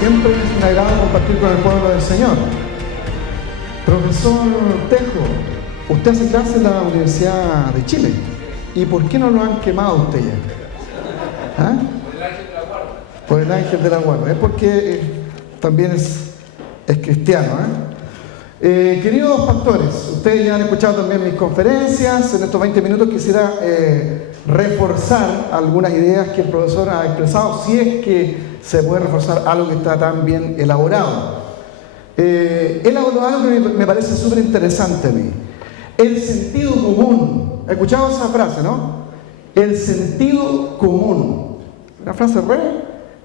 Siempre es un agrado compartir con el pueblo del Señor. Profesor Tejo, usted hace clase en la Universidad de Chile. ¿Y por qué no lo han quemado usted ya? ¿Ah? Por el ángel de la guarda. Por el ángel de la guarda. Es porque también es cristiano. Queridos pastores, ustedes ya han escuchado también mis conferencias. En estos 20 minutos quisiera reforzar algunas ideas que el profesor ha expresado, si es que se puede reforzar algo que está tan bien elaborado. Él habló algo que me parece súper interesante a mí. El sentido común. ¿Ha escuchado esa frase, no? El sentido común. Una frase re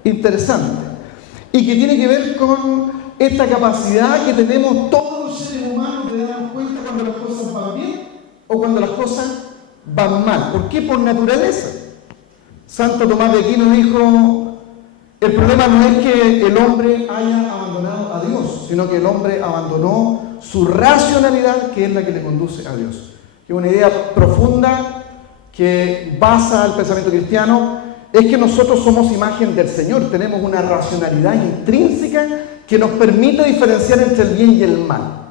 interesante. Y que tiene que ver con esta capacidad que tenemos todos los seres humanos de darnos cuenta cuando las cosas van bien o cuando las cosas van mal. ¿Por qué? Por naturaleza. Santo Tomás de Aquino dijo: el problema no es que el hombre haya abandonado a Dios, sino que el hombre abandonó su racionalidad, que es la que le conduce a Dios. Que es una idea profunda que basa el pensamiento cristiano, es que nosotros somos imagen del Señor, tenemos una racionalidad intrínseca que nos permite diferenciar entre el bien y el mal.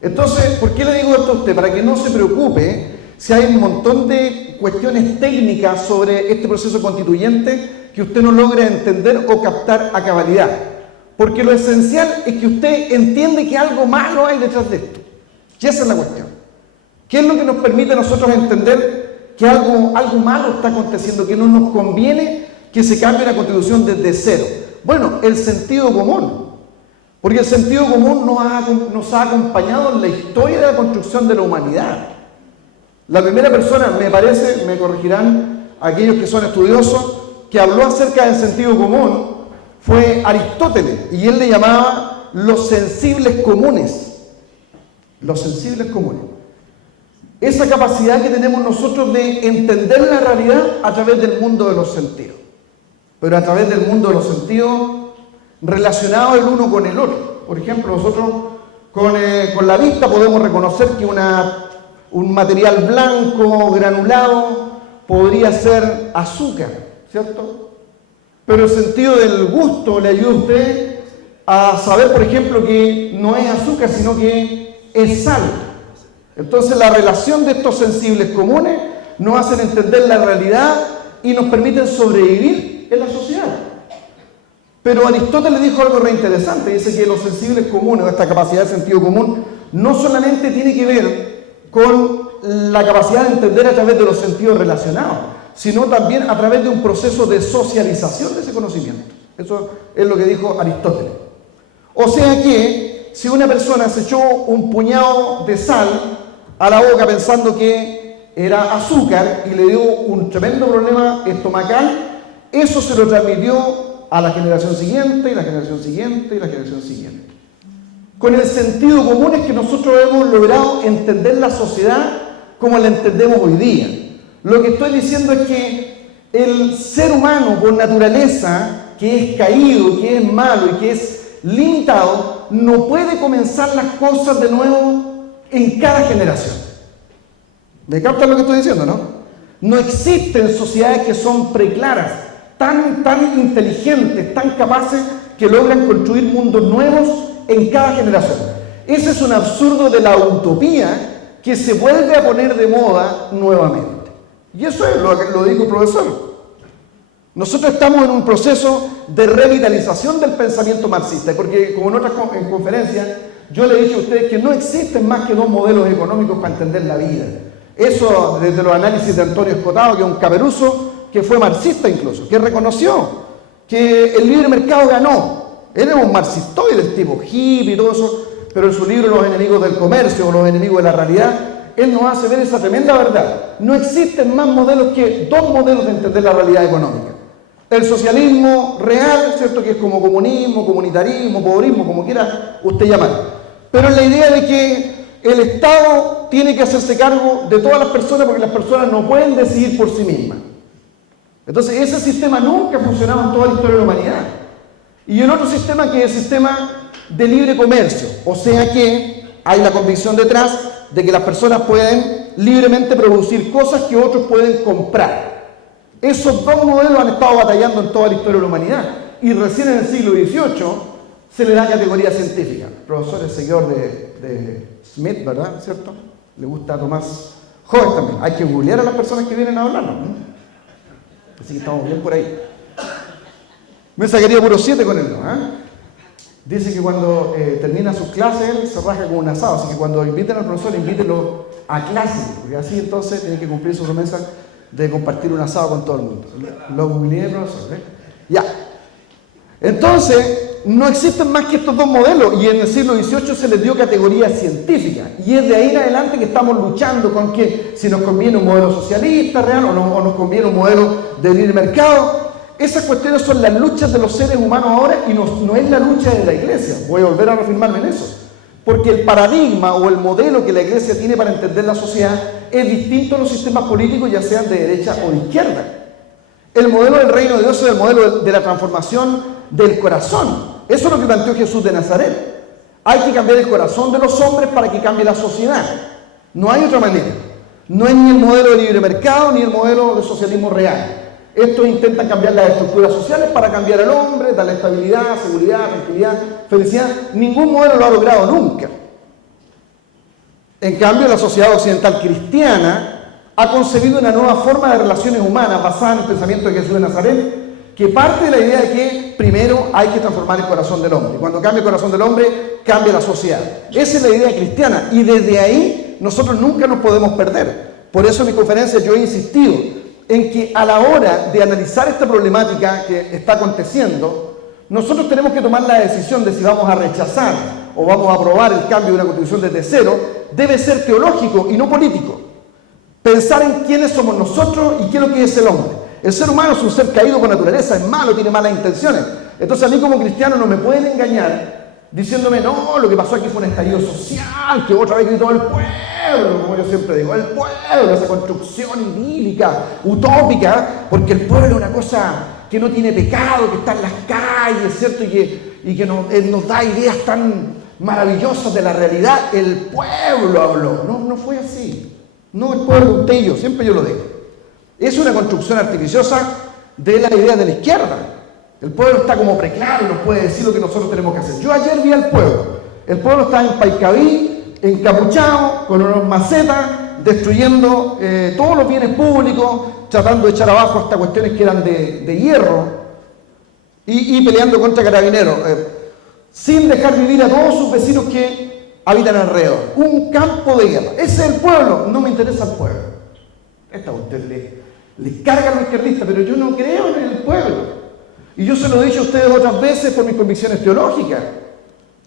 Entonces, ¿por qué le digo esto a usted? Para que no se preocupe si hay un montón de cuestiones técnicas sobre este proceso constituyente que usted no logra entender o captar a cabalidad. Porque lo esencial es que usted entiende que algo malo hay detrás de esto. Y esa es la cuestión. ¿Qué es lo que nos permite a nosotros entender que algo malo está aconteciendo, que no nos conviene que se cambie la Constitución desde cero? Bueno, el sentido común. Porque el sentido común nos ha acompañado en la historia de la construcción de la humanidad. La primera persona, me parece, me corregirán aquellos que son estudiosos, que habló acerca del sentido común fue Aristóteles, y él le llamaba los sensibles comunes. Los sensibles comunes. Esa capacidad que tenemos nosotros de entender la realidad a través del mundo de los sentidos. Pero a través del mundo de los sentidos relacionados el uno con el otro. Por ejemplo, nosotros con la vista podemos reconocer que un material blanco, granulado, podría ser azúcar, ¿cierto? Pero el sentido del gusto le ayuda a usted a saber, por ejemplo, que no es azúcar, sino que es sal. Entonces, la relación de estos sensibles comunes nos hacen entender la realidad y nos permiten sobrevivir en la sociedad. Pero Aristóteles dijo algo re interesante. Dice que los sensibles comunes, o esta capacidad de sentido común, no solamente tiene que ver con la capacidad de entender a través de los sentidos relacionados, sino también a través de un proceso de socialización de ese conocimiento. Eso es lo que dijo Aristóteles. O sea que, si una persona se echó un puñado de sal a la boca pensando que era azúcar y le dio un tremendo problema estomacal, eso se lo transmitió a la generación siguiente, y la generación siguiente, y la generación siguiente. Con el sentido común es que nosotros hemos logrado entender la sociedad como la entendemos hoy día. Lo que estoy diciendo es que el ser humano, por naturaleza, que es caído, que es malo y que es limitado, no puede comenzar las cosas de nuevo en cada generación. ¿Me captan lo que estoy diciendo, no? No existen sociedades que son preclaras, tan inteligentes, tan capaces, que logran construir mundos nuevos en cada generación. Ese es un absurdo de la utopía que se vuelve a poner de moda nuevamente. Y eso es lo dijo el profesor. Nosotros estamos en un proceso de revitalización del pensamiento marxista, porque como en otras conferencias, yo le he dicho a ustedes que no existen más que dos modelos económicos para entender la vida. Eso desde los análisis de Antonio Escotado, que es un caperuso, que fue marxista incluso, que reconoció que el libre mercado ganó. Él era un marxistoide, el tipo hippie y todo eso, pero en su libro Los enemigos del comercio o Los enemigos de la realidad, él nos hace ver esa tremenda verdad. No existen más modelos que dos modelos de entender la realidad económica. El socialismo real, ¿cierto? Que es como comunismo, comunitarismo, pobrismo, como quiera usted llamar. Pero es la idea de que el Estado tiene que hacerse cargo de todas las personas porque las personas no pueden decidir por sí mismas. Entonces, ese sistema nunca ha funcionado en toda la historia de la humanidad. Y el otro sistema que es el sistema de libre comercio, o sea que hay la convicción detrás de que las personas pueden libremente producir cosas que otros pueden comprar. Esos dos modelos han estado batallando en toda la historia de la humanidad. y recién en el siglo XVIII se le da categoría científica. El profesor es seguidor de Smith, ¿verdad? ¿Cierto? Le gusta a Tomás Hobbes también. Hay que googlear a las personas que vienen a hablarnos, ¿no? Así que estamos bien por ahí. Me sacaría puro 7 con él, ¿no? Dice que cuando termina sus clases él se raja con un asado, así que cuando inviten al profesor, invítenlo a clase, porque así entonces tiene que cumplir su promesa de compartir un asado con todo el mundo. Lo googleé, profesor, ¿eh? Ya. Entonces, no existen más que estos dos modelos, y en el siglo XVIII se les dio categoría científica, y es de ahí en adelante que estamos luchando con que si nos conviene un modelo socialista real o nos conviene un modelo de libre mercado. Esas cuestiones son las luchas de los seres humanos ahora y no es la lucha de la Iglesia. Voy a volver a reafirmarme en eso. Porque el paradigma o el modelo que la Iglesia tiene para entender la sociedad es distinto a los sistemas políticos, ya sean de derecha o de izquierda. El modelo del reino de Dios es el modelo de la transformación del corazón. Eso es lo que planteó Jesús de Nazaret. Hay que cambiar el corazón de los hombres para que cambie la sociedad. No hay otra manera. No es ni el modelo de libre mercado ni el modelo de socialismo real. Estos intentan cambiar las estructuras sociales para cambiar al hombre, darle estabilidad, seguridad, tranquilidad, felicidad. Ningún modelo lo ha logrado nunca. En cambio, la sociedad occidental cristiana ha concebido una nueva forma de relaciones humanas basada en el pensamiento de Jesús de Nazaret, que parte de la idea de que primero hay que transformar el corazón del hombre. Cuando cambia el corazón del hombre, cambia la sociedad. Esa es la idea cristiana y desde ahí nosotros nunca nos podemos perder. Por eso en mi conferencia yo he insistido en que a la hora de analizar esta problemática que está aconteciendo, nosotros tenemos que tomar la decisión de si vamos a rechazar o vamos a aprobar el cambio de una constitución desde cero. Debe ser teológico y no político. Pensar en quiénes somos nosotros y qué es lo que es el hombre. El ser humano es un ser caído por naturaleza, es malo, tiene malas intenciones. Entonces a mí como cristiano no me pueden engañar diciéndome, no, lo que pasó aquí fue un estallido social, que otra vez gritó el pueblo, como yo siempre digo, el pueblo, esa construcción idílica, utópica, porque el pueblo es una cosa que no tiene pecado, que está en las calles, ¿cierto? Y que nos da ideas tan maravillosas de la realidad. El pueblo habló. No fue así. No, el pueblo usted y yo, siempre yo lo digo. Es una construcción artificiosa de la idea de la izquierda. El pueblo está como preclaro y nos puede decir lo que nosotros tenemos que hacer. Yo ayer vi al pueblo. El pueblo está en Paicaví, encapuchado, con unas macetas, destruyendo todos los bienes públicos, tratando de echar abajo hasta cuestiones que eran de hierro y peleando contra carabineros, sin dejar vivir a todos sus vecinos que habitan alrededor. Un campo de guerra. Ese es el pueblo. No me interesa el pueblo. Esta usted le carga a los izquierdistas, pero yo no creo en el pueblo. Y yo se lo he dicho a ustedes otras veces por mis convicciones teológicas.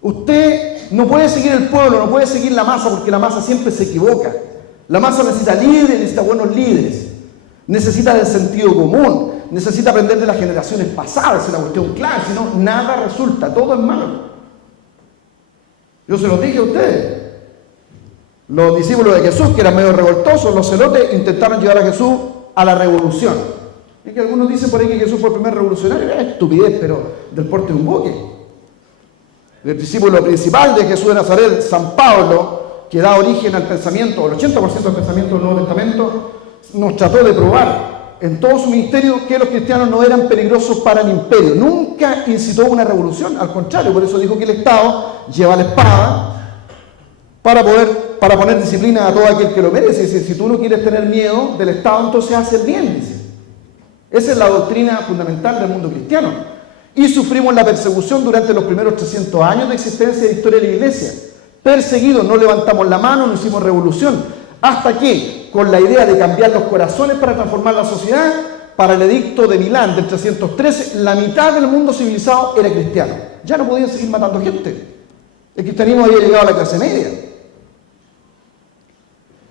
Usted no puede seguir el pueblo, no puede seguir la masa, porque la masa siempre se equivoca. La masa necesita líderes, necesita buenos líderes. Necesita del sentido común, necesita aprender de las generaciones pasadas, es una cuestión clara, si no, nada resulta, todo es malo. Yo se lo dije a ustedes. Los discípulos de Jesús, que eran medio revoltosos, los celotes, intentaron llevar a Jesús a la revolución. Y que algunos dicen por ahí que Jesús fue el primer revolucionario. Es estupidez, pero del porte de un buque. El discípulo principal de Jesús de Nazaret, San Pablo, que da origen al pensamiento, el 80% del pensamiento del Nuevo Testamento, nos trató de probar en todo su ministerio que los cristianos no eran peligrosos para el imperio. Nunca incitó una revolución, al contrario, por eso dijo que el Estado lleva la espada para poner disciplina a todo aquel que lo merece. Dice, si tú no quieres tener miedo del Estado, entonces haz el bien, dice. Esa es la doctrina fundamental del mundo cristiano. Y sufrimos la persecución durante los primeros 300 años de existencia de la historia de la Iglesia. Perseguidos, no levantamos la mano, no hicimos revolución. Hasta que, con la idea de cambiar los corazones para transformar la sociedad, para el edicto de Milán del 313, la mitad del mundo civilizado era cristiano. Ya no podían seguir matando gente. El cristianismo había llegado a la clase media.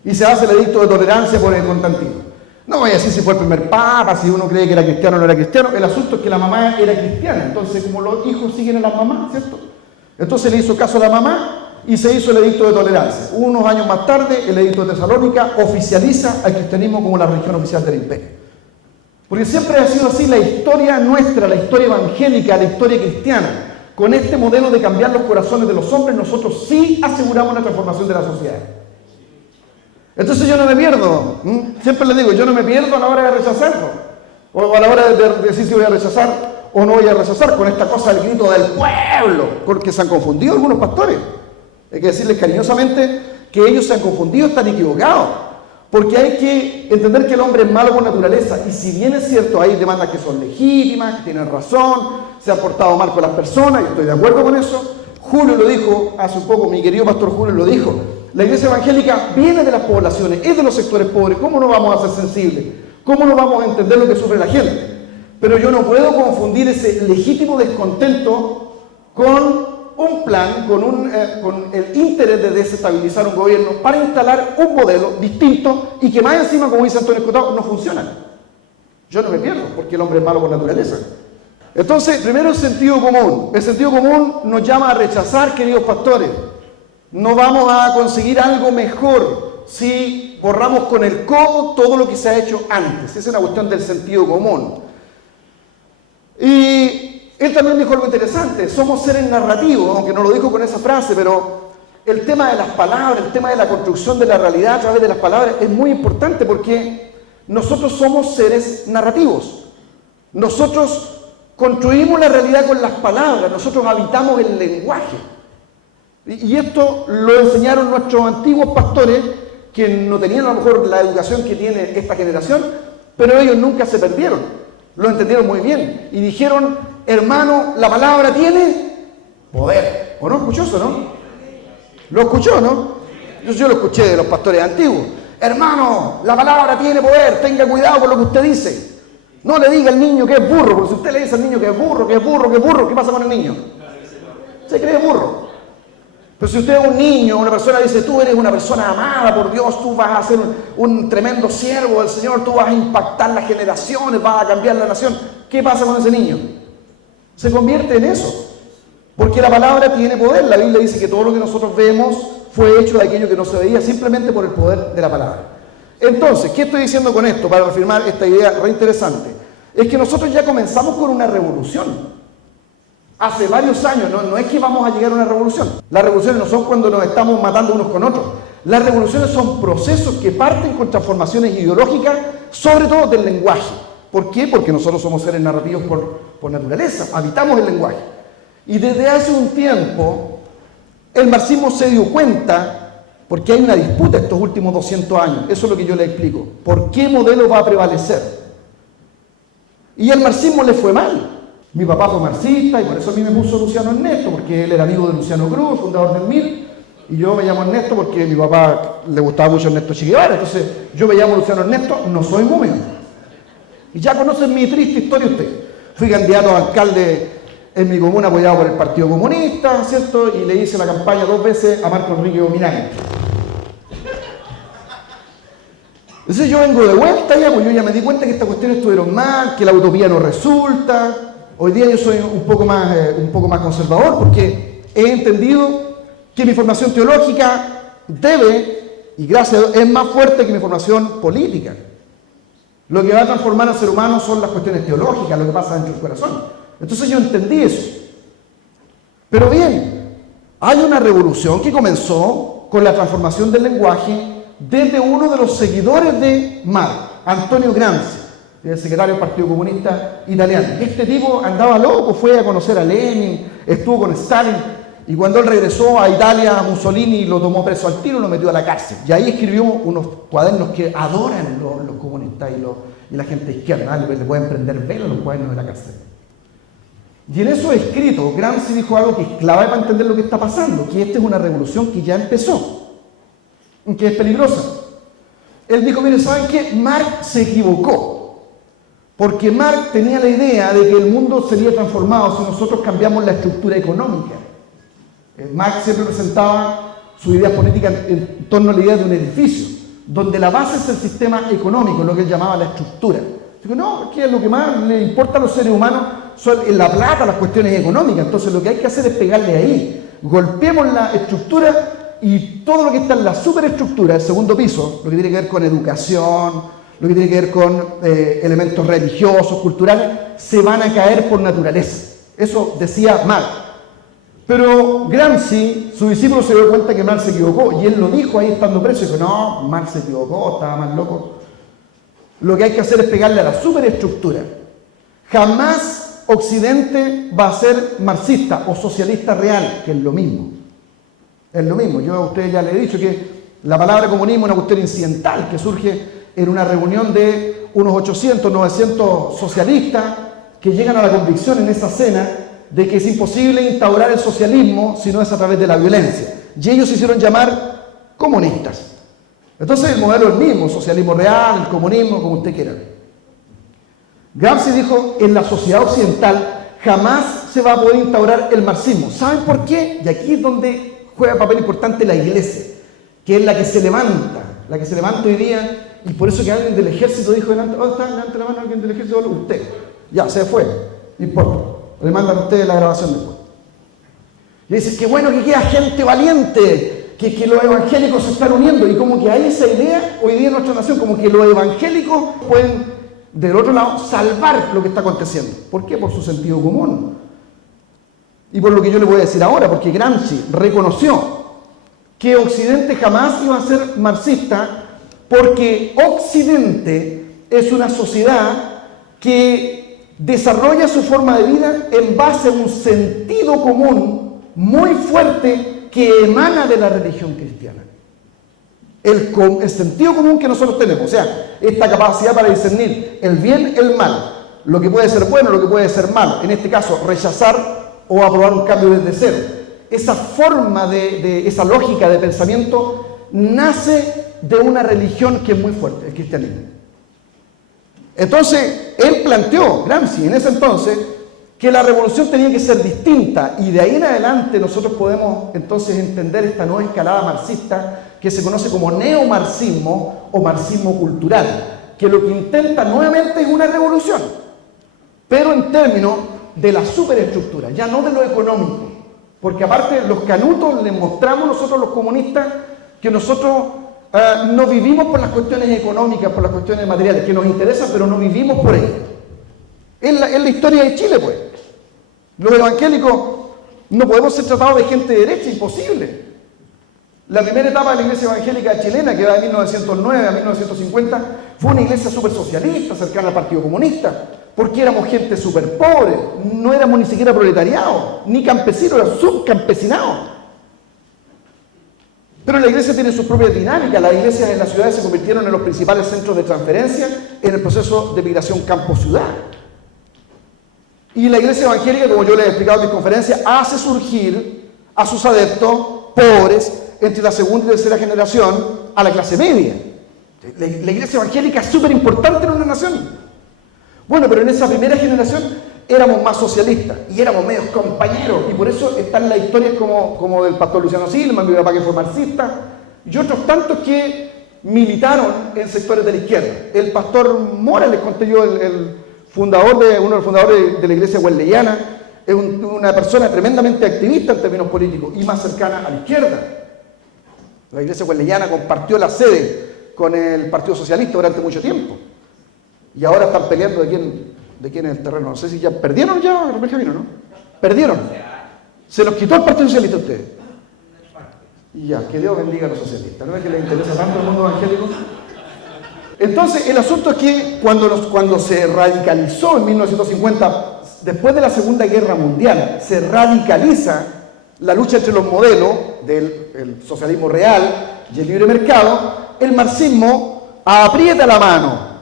Y se hace el edicto de tolerancia por el Constantino. No voy a decir si fue el primer papa, si uno cree que era cristiano o no era cristiano. El asunto es que la mamá era cristiana. Entonces, como los hijos siguen a las mamás, ¿cierto? Entonces le hizo caso a la mamá y se hizo el edicto de tolerancia. Unos años más tarde, el edicto de Tesalónica oficializa al cristianismo como la religión oficial del imperio. Porque siempre ha sido así la historia nuestra, la historia evangélica, la historia cristiana. Con este modelo de cambiar los corazones de los hombres, nosotros sí aseguramos la transformación de la sociedad. Entonces yo no me pierdo, siempre les digo, yo no me pierdo a la hora de rechazarlo, o a la hora de decir si voy a rechazar o no voy a rechazar con esta cosa del grito del pueblo, porque se han confundido algunos pastores. Hay que decirles cariñosamente que ellos se han confundido, están equivocados, porque hay que entender que el hombre es malo por naturaleza, y si bien es cierto, hay demandas que son legítimas, que tienen razón, se han portado mal con las personas, y estoy de acuerdo con eso. Julio lo dijo hace un poco, mi querido pastor Julio lo dijo, la iglesia evangélica viene de las poblaciones, es de los sectores pobres. ¿Cómo no vamos a ser sensibles? ¿Cómo no vamos a entender lo que sufre la gente? Pero yo no puedo confundir ese legítimo descontento con un plan, con el interés de desestabilizar un gobierno para instalar un modelo distinto y que más encima, como dice Antonio Escotado, no funciona. Yo no me pierdo porque el hombre es malo por naturaleza. Entonces, primero el sentido común. El sentido común nos llama a rechazar, queridos pastores. No vamos a conseguir algo mejor si borramos con el codo todo lo que se ha hecho antes. Esa es una cuestión del sentido común. Y él también dijo algo interesante, somos seres narrativos, aunque no lo dijo con esa frase, pero el tema de las palabras, el tema de la construcción de la realidad a través de las palabras es muy importante porque nosotros somos seres narrativos. Nosotros construimos la realidad con las palabras, nosotros habitamos el lenguaje. Y esto lo enseñaron nuestros antiguos pastores, que no tenían a lo mejor la educación que tiene esta generación, pero ellos nunca se perdieron, lo entendieron muy bien y dijeron, hermano, la palabra tiene poder. ¿O no escuchó eso, no? ¿Lo escuchó, no? Yo lo escuché de los pastores antiguos. Hermano, la palabra tiene poder, tenga cuidado con lo que usted dice. No le diga al niño que es burro, porque si usted le dice al niño que es burro, ¿qué pasa con el niño? Se cree burro. Pero si usted es un niño, una persona dice, tú eres una persona amada por Dios, tú vas a ser un tremendo siervo del Señor, tú vas a impactar las generaciones, vas a cambiar la nación, ¿qué pasa con ese niño? Se convierte en eso, porque la palabra tiene poder. La Biblia dice que todo lo que nosotros vemos fue hecho de aquello que no se veía simplemente por el poder de la palabra. Entonces, ¿qué estoy diciendo con esto para reafirmar esta idea reinteresante? Es que nosotros ya comenzamos con una revolución. Hace varios años, no es que vamos a llegar a una revolución. Las revoluciones no son cuando nos estamos matando unos con otros. Las revoluciones son procesos que parten con transformaciones ideológicas, sobre todo del lenguaje. ¿Por qué? Porque nosotros somos seres narrativos por naturaleza, habitamos el lenguaje. Y desde hace un tiempo, el marxismo se dio cuenta, porque hay una disputa estos últimos 200 años, eso es lo que yo le explico, ¿por qué modelo va a prevalecer? Y el marxismo le fue mal. Mi papá fue marxista y por eso a mí me puso Luciano Ernesto, porque él era amigo de Luciano Cruz, fundador del MIR, y yo me llamo Ernesto porque a mi papá le gustaba mucho Ernesto Che Guevara, entonces yo me llamo Luciano Ernesto, no soy momio. Y ya conocen mi triste historia usted. Fui candidato a alcalde en mi comuna apoyado por el Partido Comunista, ¿cierto? Y le hice la campaña 2 veces a Marco Enrique Ominami. Entonces yo vengo de vuelta ya, pues yo ya me di cuenta que estas cuestiones estuvieron mal, que la utopía no resulta. Hoy día yo soy un poco más conservador porque he entendido que mi formación teológica debe, y gracias a Dios, es más fuerte que mi formación política. Lo que va a transformar al ser humano son las cuestiones teológicas, lo que pasa dentro del corazón. Entonces yo entendí eso. Pero bien, hay una revolución que comenzó con la transformación del lenguaje desde uno de los seguidores de Marx, Antonio Gramsci, el secretario del Partido Comunista Italiano. Este tipo andaba loco, fue a conocer a Lenin, estuvo con Stalin, y cuando él regresó a Italia, Mussolini lo tomó preso al tiro y lo metió a la cárcel. Y ahí escribió unos cuadernos que adoran los comunistas y la gente izquierda, le pueden prender velo a los cuadernos de la cárcel. Y en esos escritos, Gramsci dijo algo que es clave para entender lo que está pasando, que esta es una revolución que ya empezó, que es peligrosa. Él dijo, miren, ¿saben qué? Marx se equivocó, porque Marx tenía la idea de que el mundo sería transformado si nosotros cambiamos la estructura económica. Marx siempre presentaba su idea política en torno a la idea de un edificio, donde la base es el sistema económico, lo que él llamaba la estructura. Digo, no, es que lo que más le importa a los seres humanos son la plata, las cuestiones económicas. Entonces lo que hay que hacer es pegarle ahí. Golpeemos la estructura y todo lo que está en la superestructura, el segundo piso, lo que tiene que ver con educación, lo que tiene que ver con elementos religiosos, culturales, se van a caer por naturaleza. Eso decía Marx. Pero Gramsci, su discípulo, se dio cuenta que Marx se equivocó y él lo dijo ahí estando preso y dijo, no, Marx se equivocó, estaba más loco. Lo que hay que hacer es pegarle a la superestructura. Jamás Occidente va a ser marxista o socialista real, que es lo mismo. Es lo mismo. Yo a ustedes ya les he dicho que la palabra comunismo es una cuestión incidental que surge en una reunión de unos 800, 900 socialistas que llegan a la convicción en esa cena de que es imposible instaurar el socialismo si no es a través de la violencia. Y ellos se hicieron llamar comunistas. Entonces el modelo es el mismo, socialismo real, el comunismo, como usted quiera. Gramsci dijo, en la sociedad occidental jamás se va a poder instaurar el marxismo. ¿Saben por qué? Y aquí es donde juega papel importante la iglesia, que es la que se levanta hoy día, y por eso que alguien del ejército dijo, ¿dónde está? Levante la mano alguien del ejército, usted. Ya, se fue, no importa. Le mandan a ustedes la grabación después. Y dice, qué bueno que queda gente valiente, que los evangélicos se están uniendo, y como que hay esa idea hoy día en nuestra nación, como que los evangélicos pueden, del otro lado, salvar lo que está aconteciendo. ¿Por qué? Por su sentido común. Y por lo que yo le voy a decir ahora, porque Gramsci reconoció que Occidente jamás iba a ser marxista, porque Occidente es una sociedad que desarrolla su forma de vida en base a un sentido común muy fuerte que emana de la religión cristiana. El sentido común que nosotros tenemos, o sea, esta capacidad para discernir el bien, el mal, lo que puede ser bueno, lo que puede ser malo, en este caso rechazar o aprobar un cambio desde cero. Esa forma esa lógica de pensamiento nace de una religión que es muy fuerte, el cristianismo. Entonces, él planteó, Gramsci, en ese entonces, que la revolución tenía que ser distinta, y de ahí en adelante nosotros podemos entonces entender esta nueva escalada marxista que se conoce como neomarxismo o marxismo cultural, que lo que intenta nuevamente es una revolución, pero en términos de la superestructura, ya no de lo económico, porque aparte los canutos les mostramos nosotros los comunistas que nosotros no vivimos por las cuestiones económicas, por las cuestiones materiales, que nos interesan, pero no vivimos por ellas. Es la historia de Chile, pues. Los evangélicos no podemos ser tratados de gente de derecha, imposible. La primera etapa de la iglesia evangélica chilena, que va de 1909 a 1950, fue una iglesia súper socialista, cercana al Partido Comunista, porque éramos gente súper pobre, no éramos ni siquiera proletariado, ni campesinos, éramos subcampesinados. Pero la iglesia tiene sus propias dinámicas. Las iglesias en las ciudades se convirtieron en los principales centros de transferencia en el proceso de migración campo-ciudad. Y la iglesia evangélica, como yo les he explicado en mis conferencias, hace surgir a sus adeptos pobres entre la segunda y tercera generación a la clase media. La iglesia evangélica es súper importante en una nación. Bueno, pero en esa primera generación éramos más socialistas y éramos medios compañeros, y por eso están las historias como del pastor Luciano Silva, mi papá que fue marxista, y otros tantos que militaron en sectores de la izquierda. El pastor Mora, les conté yo, uno de los fundadores de la iglesia wesleyana, es una persona tremendamente activista en términos políticos y más cercana a la izquierda. La iglesia wesleyana compartió la sede con el Partido Socialista durante mucho tiempo, y ahora están peleando de quién es el terreno. No sé si ya perdieron ya el camino, ¿no? Perdieron. Se los quitó el Partido Socialista a ustedes. Y ya, que Dios bendiga a los socialistas. ¿No es que les interesa tanto el mundo evangélico? Entonces, el asunto es que cuando se radicalizó en 1950, después de la Segunda Guerra Mundial, se radicaliza la lucha entre los modelos del socialismo real y el libre mercado, el marxismo aprieta la mano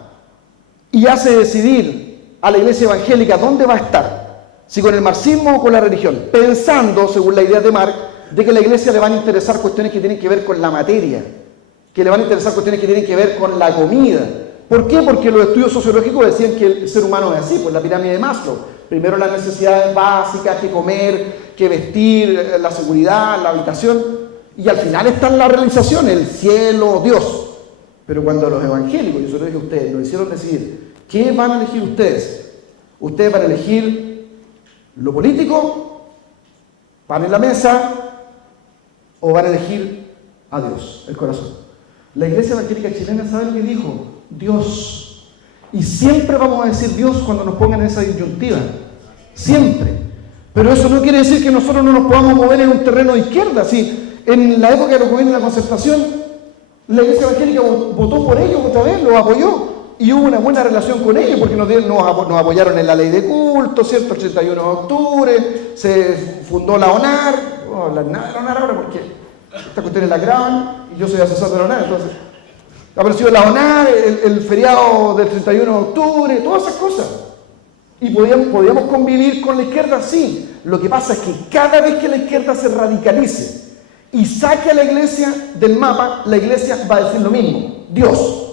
y hace decidir a la iglesia evangélica dónde va a estar, si con el marxismo o con la religión, pensando, según la idea de Marx, de que a la iglesia le van a interesar cuestiones que tienen que ver con la materia, que le van a interesar cuestiones que tienen que ver con la comida. ¿Por qué? Porque los estudios sociológicos decían que el ser humano es así, pues la pirámide de Maslow. Primero las necesidades básicas, que comer, que vestir, la seguridad, la habitación, y al final está la realización, el cielo, Dios. Pero cuando los evangélicos, yo se lo dije a ustedes, nos hicieron decidir, ¿qué van a elegir ustedes? Ustedes van a elegir lo político, pan en la mesa, o van a elegir a Dios, el corazón. La iglesia evangélica chilena, ¿sabe lo que dijo? Dios. Y siempre vamos a decir Dios cuando nos pongan en esa disyuntiva. Siempre. Pero eso no quiere decir que nosotros no nos podamos mover en un terreno de izquierda. Si en la época de los gobiernos de la Concertación, la iglesia evangélica votó por ellos otra vez, los apoyó. y hubo una buena relación con ellos porque nos apoyaron en la ley de culto, ¿cierto? El 31 de octubre se fundó la ONAR, la ONAR ahora porque estas cuestiones la graban y yo soy asesor de la ONAR, entonces apareció la ONAR, el feriado del 31 de octubre, todas esas cosas. Y podíamos convivir con la izquierda, sí. Lo que pasa es que cada vez que la izquierda se radicalice y saque a la iglesia del mapa, la iglesia va a decir lo mismo, Dios.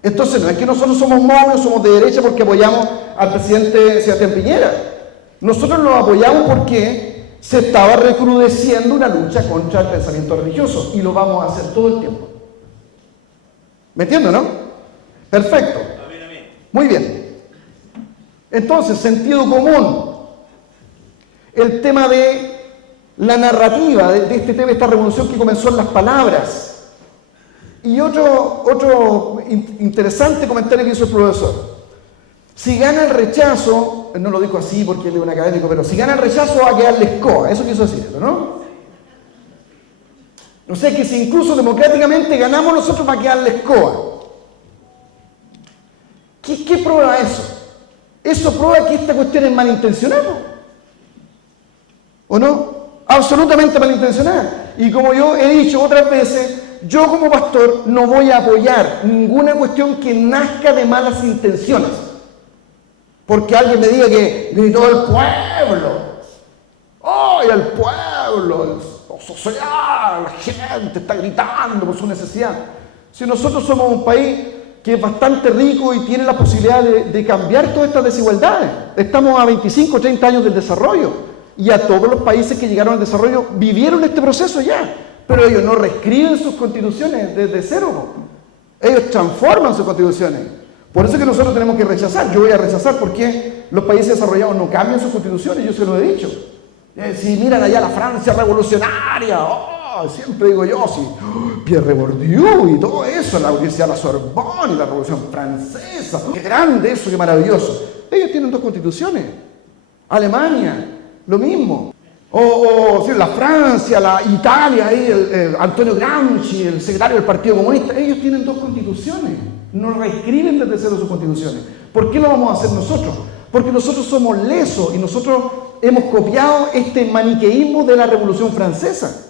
Entonces no es que nosotros somos movios, somos de derecha porque apoyamos al presidente Sebastián Piñera. Nosotros lo apoyamos porque se estaba recrudeciendo una lucha contra el pensamiento religioso y lo vamos a hacer todo el tiempo. ¿Me entienden, no? Perfecto. Muy bien. Entonces, sentido común. El tema de la narrativa de este tema, esta revolución que comenzó en las palabras. Y otro interesante comentario que hizo el profesor. Si gana el rechazo, no lo dijo así porque él es un académico, pero si gana el rechazo va a quedarle escoba. Eso quiso decir, ¿no? O sea que si incluso democráticamente ganamos nosotros va a quedarle escoba. ¿Qué prueba eso? Eso prueba que esta cuestión es malintencionada. ¿O no? Absolutamente malintencionada. Y como yo he dicho otras veces, yo como pastor no voy a apoyar ninguna cuestión que nazca de malas intenciones. Porque alguien me diga que gritó el pueblo. ¡Ay, el pueblo! La sociedad, la gente está gritando por su necesidad. Si nosotros somos un país que es bastante rico y tiene la posibilidad de cambiar todas estas desigualdades. Estamos a 25, 30 años del desarrollo. Y a todos los países que llegaron al desarrollo vivieron este proceso ya. Pero ellos no reescriben sus constituciones desde cero. Ellos transforman sus constituciones. Por eso es que nosotros tenemos que rechazar. Yo voy a rechazar porque los países desarrollados no cambian sus constituciones, yo se lo he dicho. Si miran allá la Francia revolucionaria, siempre digo yo, sí, Pierre Bourdieu y todo eso, la Universidad de la Sorbonne y la Revolución Francesa, qué grande eso, qué maravilloso. Ellos tienen dos constituciones. Alemania, lo mismo. Sí, la Francia, la Italia, ahí, Antonio Gramsci, el secretario del Partido Comunista, ellos tienen dos constituciones. No reescriben desde cero sus constituciones. ¿Por qué lo vamos a hacer nosotros? Porque nosotros somos lesos y nosotros hemos copiado este maniqueísmo de la Revolución Francesa.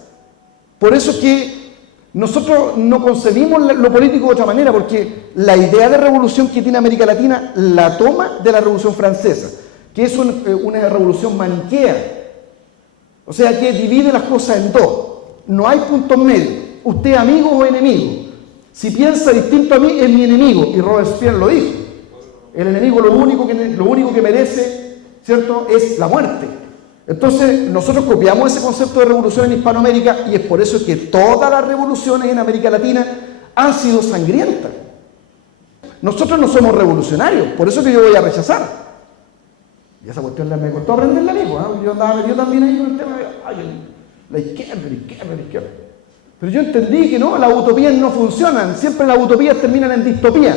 Por eso es que nosotros no concebimos lo político de otra manera, porque la idea de revolución que tiene América Latina la toma de la Revolución Francesa, que es una revolución maniquea. O sea, que divide las cosas en dos. No hay puntos medios. Usted es amigo o enemigo. Si piensa distinto a mí, es mi enemigo. Y Robespierre lo dijo. El enemigo lo único que merece, ¿cierto?, es la muerte. Entonces, nosotros copiamos ese concepto de revolución en Hispanoamérica y es por eso que todas las revoluciones en América Latina han sido sangrientas. Nosotros no somos revolucionarios, por eso que yo voy a rechazar. Y esa cuestión me costó aprenderla a mí, ¿eh? Yo andaba metido también ahí con el tema de la izquierda. Pero yo entendí que no, las utopías no funcionan, siempre las utopías terminan en distopía.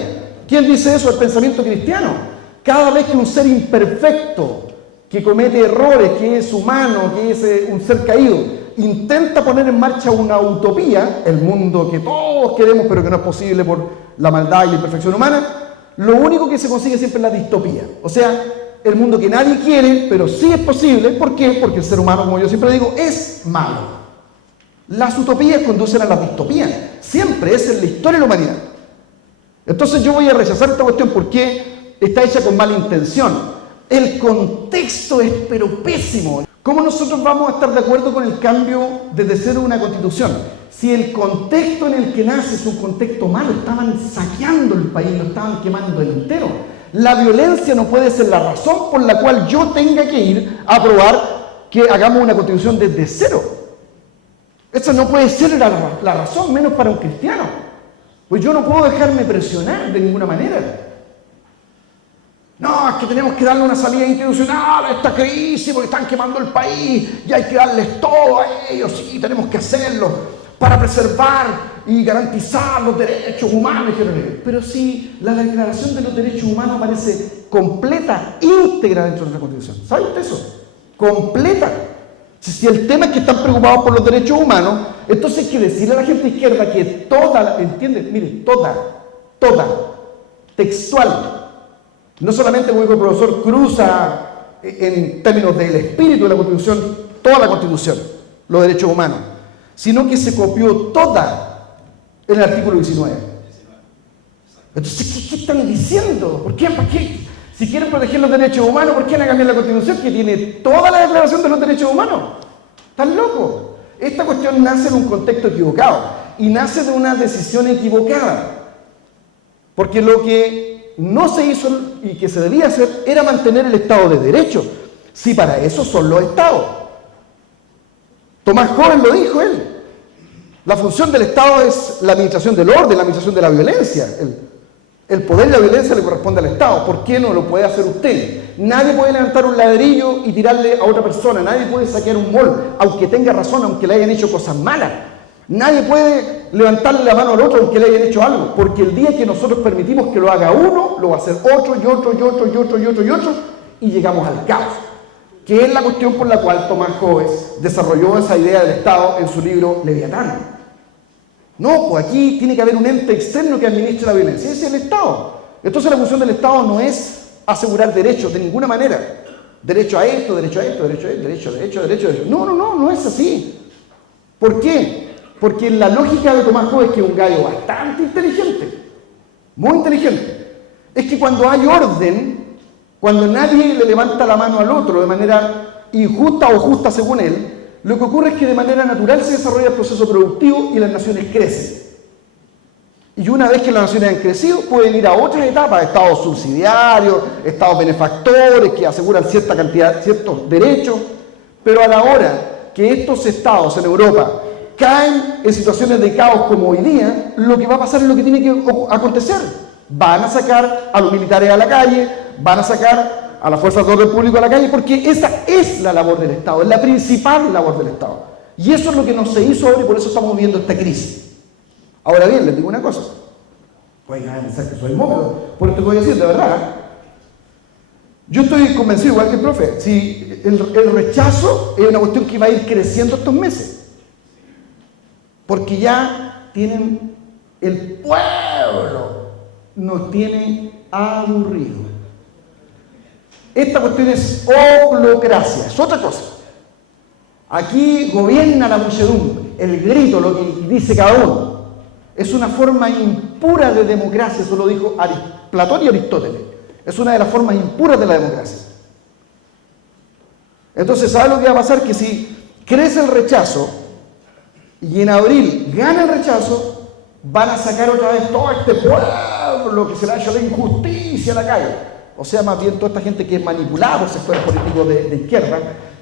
¿Quién dice eso? El pensamiento cristiano. Cada vez que un ser imperfecto, que comete errores, que es humano, que es un ser caído, intenta poner en marcha una utopía, el mundo que todos queremos pero que no es posible por la maldad y la imperfección humana, lo único que se consigue siempre es la distopía. O sea, el mundo que nadie quiere, pero sí es posible. ¿Por qué? Porque el ser humano, como yo siempre digo, es malo. Las utopías conducen a la distopía. Siempre es en la historia de la humanidad. Entonces yo voy a rechazar esta cuestión porque está hecha con mala intención. El contexto es pero pésimo. ¿Cómo nosotros vamos a estar de acuerdo con el cambio desde cero de una constitución? Si el contexto en el que nace es un contexto malo, estaban saqueando el país, lo estaban quemando entero. La violencia no puede ser la razón por la cual yo tenga que ir a aprobar que hagamos una constitución desde cero. Esa no puede ser la razón, menos para un cristiano. Pues yo no puedo dejarme presionar de ninguna manera. No, es que tenemos que darle una salida institucional a esta crisis porque están quemando el país y hay que darles todo a ellos, sí, tenemos que hacerlo para preservar y garantizar los derechos humanos. Pero si la Declaración de los Derechos Humanos aparece completa, íntegra dentro de nuestra Constitución. ¿Sabe usted eso? Completa. Si el tema es que están preocupados por los derechos humanos, entonces hay que decirle a la gente izquierda que toda, ¿entiende? Mire, toda textual. No solamente, como dijo el profesor, cruza en términos del espíritu de la Constitución, toda la Constitución, los derechos humanos, sino que se copió toda en el artículo 19. Entonces, ¿qué están diciendo? ¿Por qué? Si quieren proteger los derechos humanos, ¿por qué van a cambiar la Constitución que tiene toda la Declaración de los Derechos Humanos? ¿Están locos? Esta cuestión nace en un contexto equivocado y nace de una decisión equivocada. Porque lo que no se hizo y que se debía hacer era mantener el Estado de Derecho. Si para eso son los Estados. Tomás Joven lo dijo él. La función del Estado es la administración del orden, la administración de la violencia. El poder de la violencia le corresponde al Estado. ¿Por qué no lo puede hacer usted? Nadie puede levantar un ladrillo y tirarle a otra persona. Nadie puede saquear un mall, aunque tenga razón, aunque le hayan hecho cosas malas. Nadie puede levantarle la mano al otro aunque le hayan hecho algo. Porque el día que nosotros permitimos que lo haga uno, lo va a hacer otro y otro y otro y otro y otro y otro, y llegamos al caos. Que es la cuestión por la cual Tomás Joves desarrolló esa idea del Estado en su libro Leviatán. No, pues aquí tiene que haber un ente externo que administre la violencia. Ese es el Estado. Entonces la función del Estado no es asegurar derechos de ninguna manera. Derecho a esto, derecho a esto, derecho a esto, derecho a esto. No es así. ¿Por qué? Porque la lógica de Tomás Joves, que es un gallo bastante inteligente, muy inteligente, es que cuando hay orden, cuando nadie le levanta la mano al otro de manera injusta o justa según él, lo que ocurre es que de manera natural se desarrolla el proceso productivo y las naciones crecen. Y una vez que las naciones han crecido, pueden ir a otras etapas, estados subsidiarios, estados benefactores que aseguran cierta cantidad, ciertos derechos, pero a la hora que estos estados en Europa caen en situaciones de caos como hoy día, lo que va a pasar es lo que tiene que acontecer. Van a sacar a los militares a la calle, van a sacar a las fuerzas de orden público a la calle, porque esa es la labor del Estado, es la principal labor del Estado. Y eso es lo que no se hizo ahora y por eso estamos viendo esta crisis. Ahora bien, les digo una cosa. Oigan, a pensar que soy móvil, por esto que voy a decir, de verdad. Yo estoy convencido, igual que el profe, si el rechazo es una cuestión que va a ir creciendo estos meses. Porque ya tienen, el pueblo nos tiene aburrido. Esta cuestión es holocracia, es otra cosa. Aquí gobierna la muchedumbre, el grito, lo que dice cada uno. Es una forma impura de democracia, eso lo dijo Platón y Aristóteles. Es una de las formas impuras de la democracia. Entonces, ¿sabe lo que va a pasar? Que si crece el rechazo y en abril gana el rechazo, van a sacar otra vez todo este pueblo que se le ha hecho la injusticia a la calle. O sea, más bien toda esta gente que es manipulada por sectores políticos de izquierda,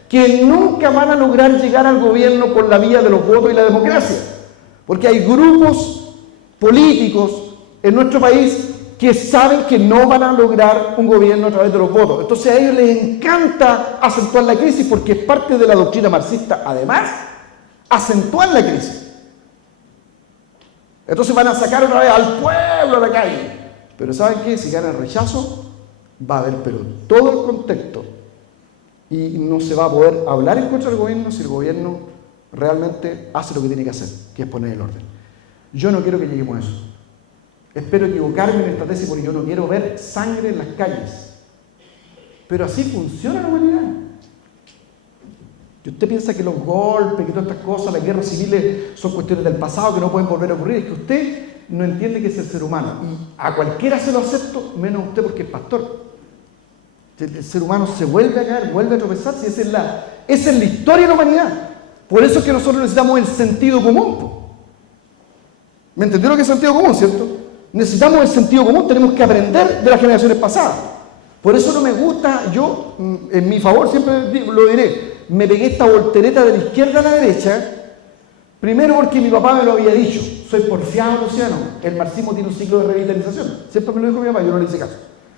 que nunca van a lograr llegar al gobierno por la vía de los votos y la democracia. Porque hay grupos políticos en nuestro país que saben que no van a lograr un gobierno a través de los votos. Entonces a ellos les encanta acentuar la crisis porque es parte de la doctrina marxista. Además, acentuar la crisis. Entonces van a sacar otra vez al pueblo a la calle. Pero ¿saben qué? Si gana el rechazo, va a haber pero todo el contexto y no se va a poder hablar en contra del gobierno si el gobierno realmente hace lo que tiene que hacer, que es poner el orden. Yo no quiero que lleguemos a eso. Espero equivocarme en esta tesis porque yo no quiero ver sangre en las calles. Pero así funciona la humanidad. Y usted piensa que los golpes, que todas estas cosas, las guerras civiles son cuestiones del pasado que no pueden volver a ocurrir. Es que usted no entiende que es el ser humano. Y a cualquiera se lo acepto, menos a usted porque es pastor. El ser humano se vuelve a caer, vuelve a tropezar, si esa es la historia de la humanidad. Por eso es que nosotros necesitamos el sentido común. ¿Me entendió lo que es sentido común, cierto? Necesitamos el sentido común, tenemos que aprender de las generaciones pasadas. Por eso no me gusta, yo, en mi favor, siempre lo diré, me pegué esta voltereta de la izquierda a la derecha, primero porque mi papá me lo había dicho, soy porfiado, Luciano, el marxismo tiene un ciclo de revitalización. Siempre me lo dijo mi papá, yo no le hice caso.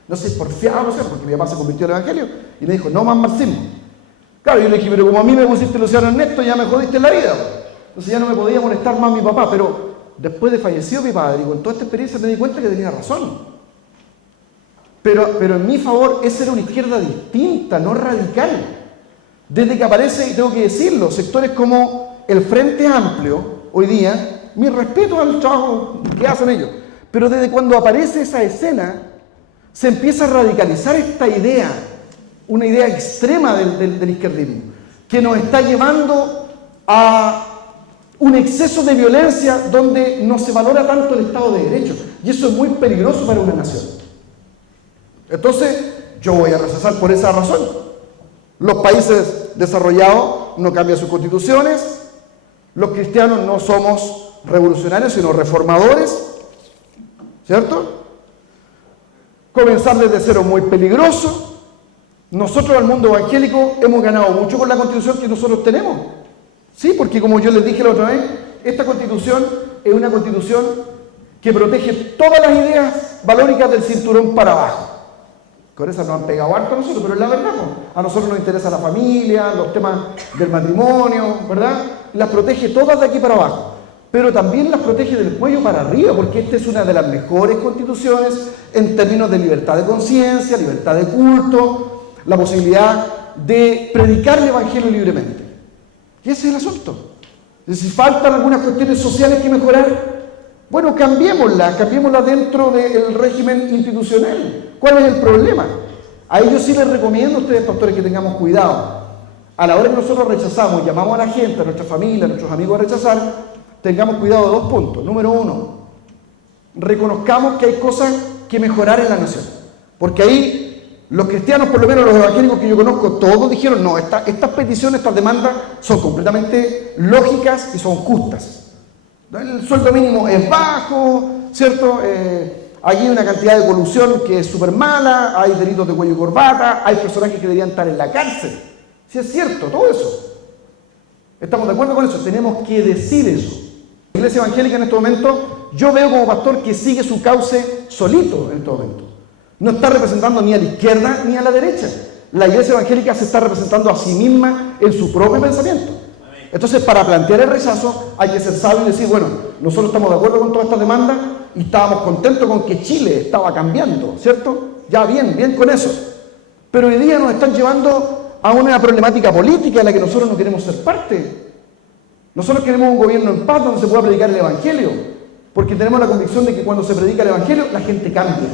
No soy porfiado, Luciano, porque mi papá se convirtió en el evangelio y me dijo, no más marxismo. Claro, yo le dije, pero como a mí me pusiste Luciano Ernesto, ya me jodiste en la vida. Entonces ya no me podía molestar más mi papá, pero después de fallecido mi padre y con toda esta experiencia me di cuenta que tenía razón. Pero en mi favor, esa era una izquierda distinta, no radical. Desde que aparece, y tengo que decirlo, sectores como el Frente Amplio, hoy día, mi respeto al trabajo que hacen ellos, Pero desde cuando aparece esa escena, se empieza a radicalizar esta idea, una idea extrema del izquierdismo, que nos está llevando a un exceso de violencia donde no se valora tanto el Estado de Derecho. Y eso es muy peligroso para una nación. Entonces, yo voy a rechazar por esa razón. Los países desarrollados no cambian sus constituciones. Los cristianos no somos revolucionarios, sino reformadores. ¿Cierto? Comenzar desde cero es muy peligroso. Nosotros, al mundo evangélico, hemos ganado mucho con la constitución que nosotros tenemos. Sí, porque como yo les dije la otra vez, esta constitución es una constitución que protege todas las ideas valóricas del cinturón para abajo. Con esas nos han pegado harto a nosotros, pero es la verdad, ¿no? A nosotros nos interesa la familia, los temas del matrimonio, ¿verdad? Las protege todas de aquí para abajo, pero también las protege del cuello para arriba, porque esta es una de las mejores constituciones en términos de libertad de conciencia, libertad de culto, la posibilidad de predicar el evangelio libremente. Y ese es el asunto. Si faltan algunas cuestiones sociales que mejorar, bueno, cambiémoslas dentro del régimen institucional. ¿Cuál es el problema? A ellos sí les recomiendo a ustedes, pastores, que tengamos cuidado. A la hora que nosotros rechazamos, llamamos a la gente, a nuestra familia, a nuestros amigos a rechazar, tengamos cuidado de 2 puntos. Número 1, reconozcamos que hay cosas que mejorar en la nación. Porque ahí los cristianos, por lo menos los evangélicos que yo conozco, todos dijeron, no, estas peticiones, estas demandas son completamente lógicas y son justas. El sueldo mínimo es bajo, ¿cierto? Hay una cantidad de colusión que es súper mala, hay delitos de cuello y corbata, hay personajes que deberían estar en la cárcel. Sí, es cierto, todo eso. ¿Estamos de acuerdo con eso? Tenemos que decir eso. La iglesia evangélica en este momento, yo veo como pastor que sigue su cauce solito en este momento. No está representando ni a la izquierda ni a la derecha. La iglesia evangélica se está representando a sí misma en su propio pensamiento. Entonces, para plantear el rechazo, hay que ser sabio y decir, bueno, nosotros estamos de acuerdo con todas estas demandas y estábamos contentos con que Chile estaba cambiando, ¿cierto? Ya bien con eso. Pero hoy día nos están llevando a una problemática política en la que nosotros no queremos ser parte. Nosotros queremos un gobierno en paz donde se pueda predicar el evangelio, porque tenemos la convicción de que cuando se predica el evangelio, la gente cambia.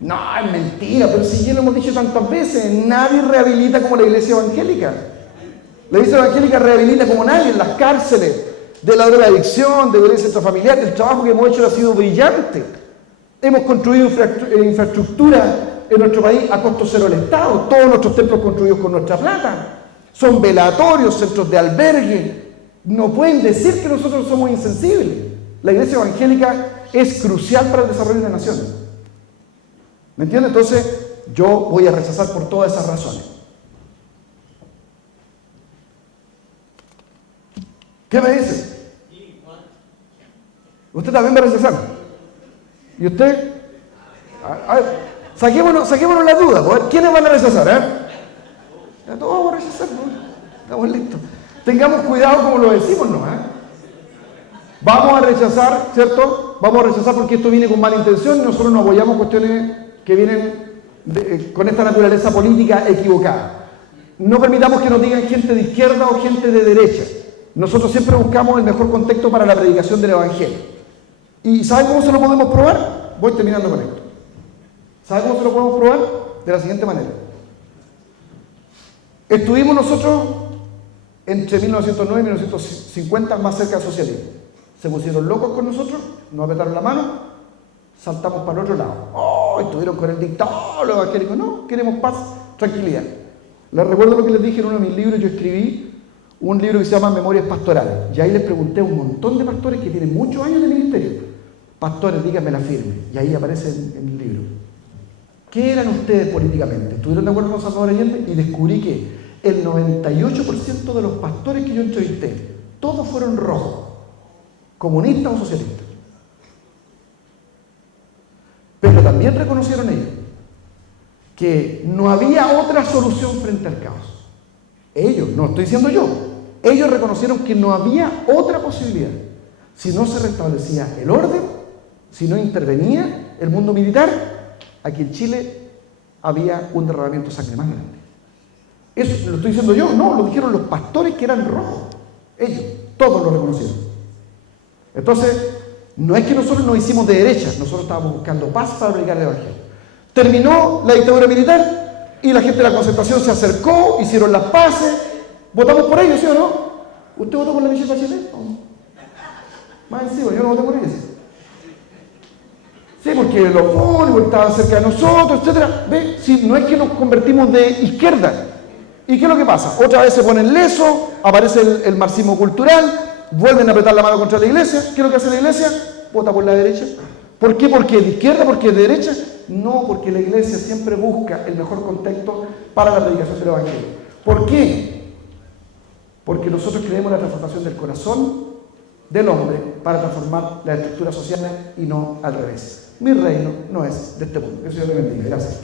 No, es mentira, pero si ya lo hemos dicho tantas veces, nadie rehabilita como la iglesia evangélica. La iglesia evangélica rehabilita como nadie en las cárceles, de la drogadicción, de violencia intrafamiliar. El trabajo que hemos hecho ha sido brillante. Hemos construido infraestructura en nuestro país a costo cero del Estado. Todos nuestros templos construidos con nuestra plata. Son velatorios, centros de albergue. No pueden decir que nosotros somos insensibles. La iglesia evangélica es crucial para el desarrollo de la nación. ¿Me entiende? Entonces, yo voy a rechazar por todas esas razones. ¿Qué me dice? ¿Usted también va a rechazar? ¿Y usted? A ver, saquémonos la duda. ¿Pues? ¿Quiénes van a rechazar? Ya todos vamos a rechazar. ¿No? Estamos listos. Tengamos cuidado como lo decimos, ¿no? Vamos a rechazar, ¿cierto? Vamos a rechazar porque esto viene con mala intención y nosotros no apoyamos cuestiones que vienen con esta naturaleza política equivocada. No permitamos que nos digan gente de izquierda o gente de derecha. Nosotros siempre buscamos el mejor contexto para la predicación del evangelio. ¿Y saben cómo se lo podemos probar? Voy terminando con esto. ¿Saben cómo se lo podemos probar? De la siguiente manera. Estuvimos nosotros entre 1909 y 1950 más cerca del socialismo. Se pusieron locos con nosotros, nos apretaron la mano, saltamos para el otro lado. ¡Oh! Estuvieron con el dictador, los evangélicos. No, queremos paz, tranquilidad. Les recuerdo lo que les dije en uno de mis libros. Yo escribí un libro que se llama Memorias Pastorales. Y ahí les pregunté a un montón de pastores que tienen muchos años de ministerio. Pastores, díganme la firme. Y ahí aparece en el libro. ¿Qué eran ustedes políticamente? ¿Estuvieron de acuerdo con Salvador Allende? Y descubrí que el 98% de los pastores que yo entrevisté, todos fueron rojos, comunistas o socialistas. Pero también reconocieron ellos que no había otra solución frente al caos. Ellos, no estoy diciendo yo, ellos reconocieron que no había otra posibilidad. Si no se restablecía el orden, si no intervenía el mundo militar, aquí en Chile había un derramamiento de sangre más grande. Eso lo estoy diciendo yo, no, lo dijeron los pastores que eran rojos. Ellos, todos lo reconocieron. Entonces, No es que nosotros nos hicimos de derecha, nosotros estábamos buscando paz para predicar el Evangelio. Terminó la dictadura militar y la gente de la concertación se acercó, hicieron las paces, votamos por ellos, ¿sí o no? ¿Usted votó por la Michelle Bachelet? No. Más encima, yo no voté por ella. Sí, porque los públicos estaban cerca de nosotros, etc. ¿Ve? Sí, no es que nos convertimos de izquierda. ¿Y qué es lo que pasa? Otra vez se ponen lesos, aparece el marxismo cultural, vuelven a apretar la mano contra la iglesia. ¿Qué es lo que hace la iglesia? Vota por la derecha. ¿Por qué? ¿Porque es de izquierda? ¿Porque es de derecha? No, porque la iglesia siempre busca el mejor contexto para la predicación del Evangelio. ¿Por qué? Porque nosotros creemos en la transformación del corazón del hombre para transformar las estructuras sociales y no al revés. Mi reino no es de este mundo. Que el Señor le bendiga. Gracias.